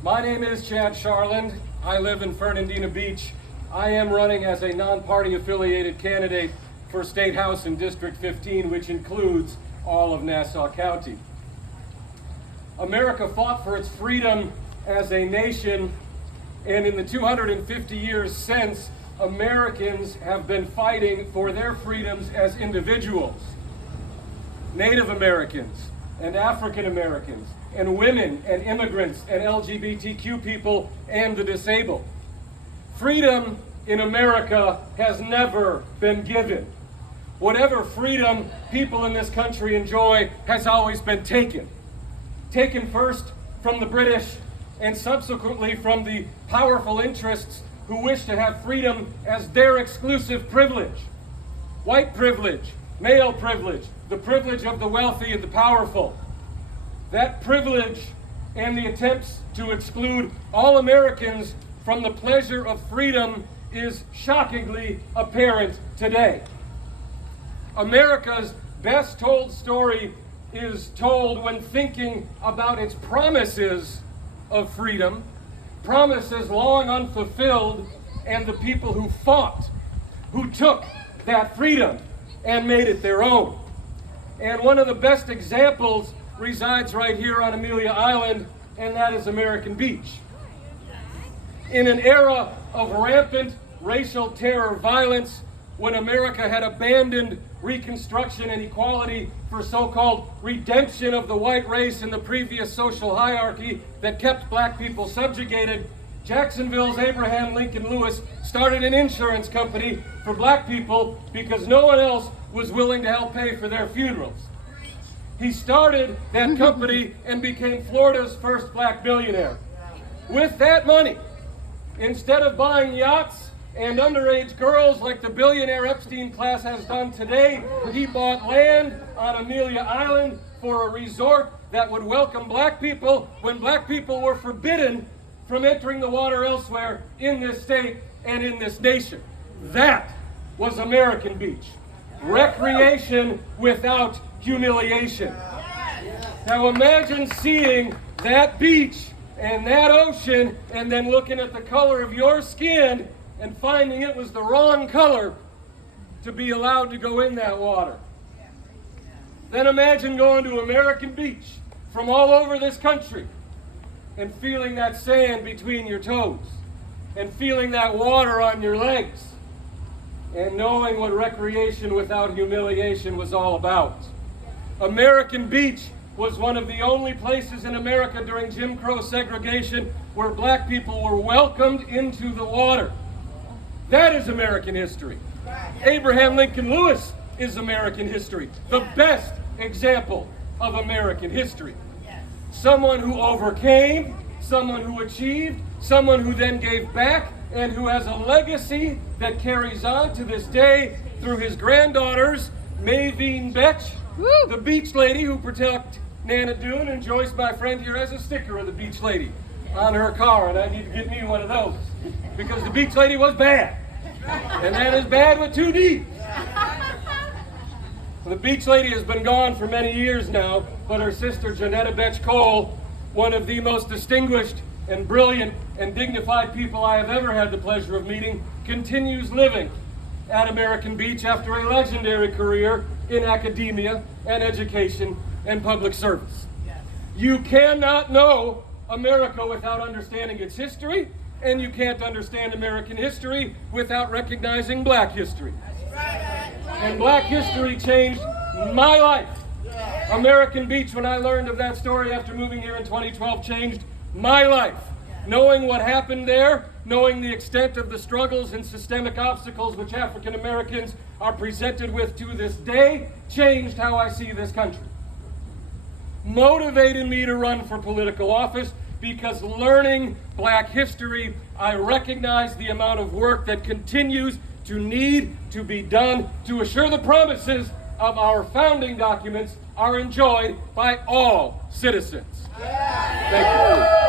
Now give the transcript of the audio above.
My name is Chad Charland. I live in Fernandina Beach. I am running as a non-party affiliated candidate for State House in District 15, which includes all of Nassau County. America fought for its freedom as a nation, and in the 250 years since, Americans have been fighting for their freedoms as individuals. Native Americans and African Americans and women and immigrants and LGBTQ people and the disabled. Freedom in America has never been given. Whatever freedom people in this country enjoy has always been taken. Taken first from the British and subsequently from the powerful interests who wish to have freedom as their exclusive privilege. White privilege, male privilege, the privilege of the wealthy and the powerful. That privilege and the attempts to exclude all Americans from the pleasure of freedom is shockingly apparent today. America's best told story is told when thinking about its promises of freedom, promises long unfulfilled, and the people who fought, who took that freedom and made it their own. And one of the best examples resides right here on Amelia Island, and that is American Beach. In an era of rampant racial terror violence, when America had abandoned Reconstruction and equality for so-called redemption of the white race in the previous social hierarchy that kept black people subjugated, Jacksonville's Abraham Lincoln Lewis started an insurance company for black people because no one else was willing to help pay for their funerals. He started that company and became Florida's first black billionaire. With that money, instead of buying yachts and underage girls like the billionaire Epstein class has done today, he bought land on Amelia Island for a resort that would welcome black people when black people were forbidden from entering the water elsewhere in this state and in this nation. That was American Beach. Recreation without humiliation. Now imagine seeing that beach and that ocean and then looking at the color of your skin and finding it was the wrong color to be allowed to go in that water. Then imagine going to American Beach from all over this country and feeling that sand between your toes and feeling that water on your legs and knowing what recreation without humiliation was all about. American Beach was one of the only places in America during Jim Crow segregation where black people were welcomed into the water. That is American history. Abraham Lincoln Lewis is American history. The best example of American history. Someone who overcame, someone who achieved, someone who then gave back, and who has a legacy that carries on to this day through his granddaughters, Maveen Betch, the beach lady who protect Nana Dune, and Joyce, my friend here, has a sticker of the beach lady on her car, and I need to get me one of those because the beach lady was bad, and that is bad with 2 D. The beach lady has been gone for many years now, but her sister Janetta Betch Cole, one of the most distinguished and brilliant and dignified people I have ever had the pleasure of meeting, continues living at American Beach after a legendary career in academia and education and public service. You cannot know America without understanding its history, and you can't understand American history without recognizing black history. And black history changed my life. American Beach, when I learned of that story after moving here in 2012, changed my life. Knowing what happened there, knowing the extent of the struggles and systemic obstacles which African Americans are presented with to this day, changed how I see this country. Motivated me to run for political office because learning black history, I recognize the amount of work that continues to need to be done to assure the promises of our founding documents are enjoyed by all citizens. Thank you.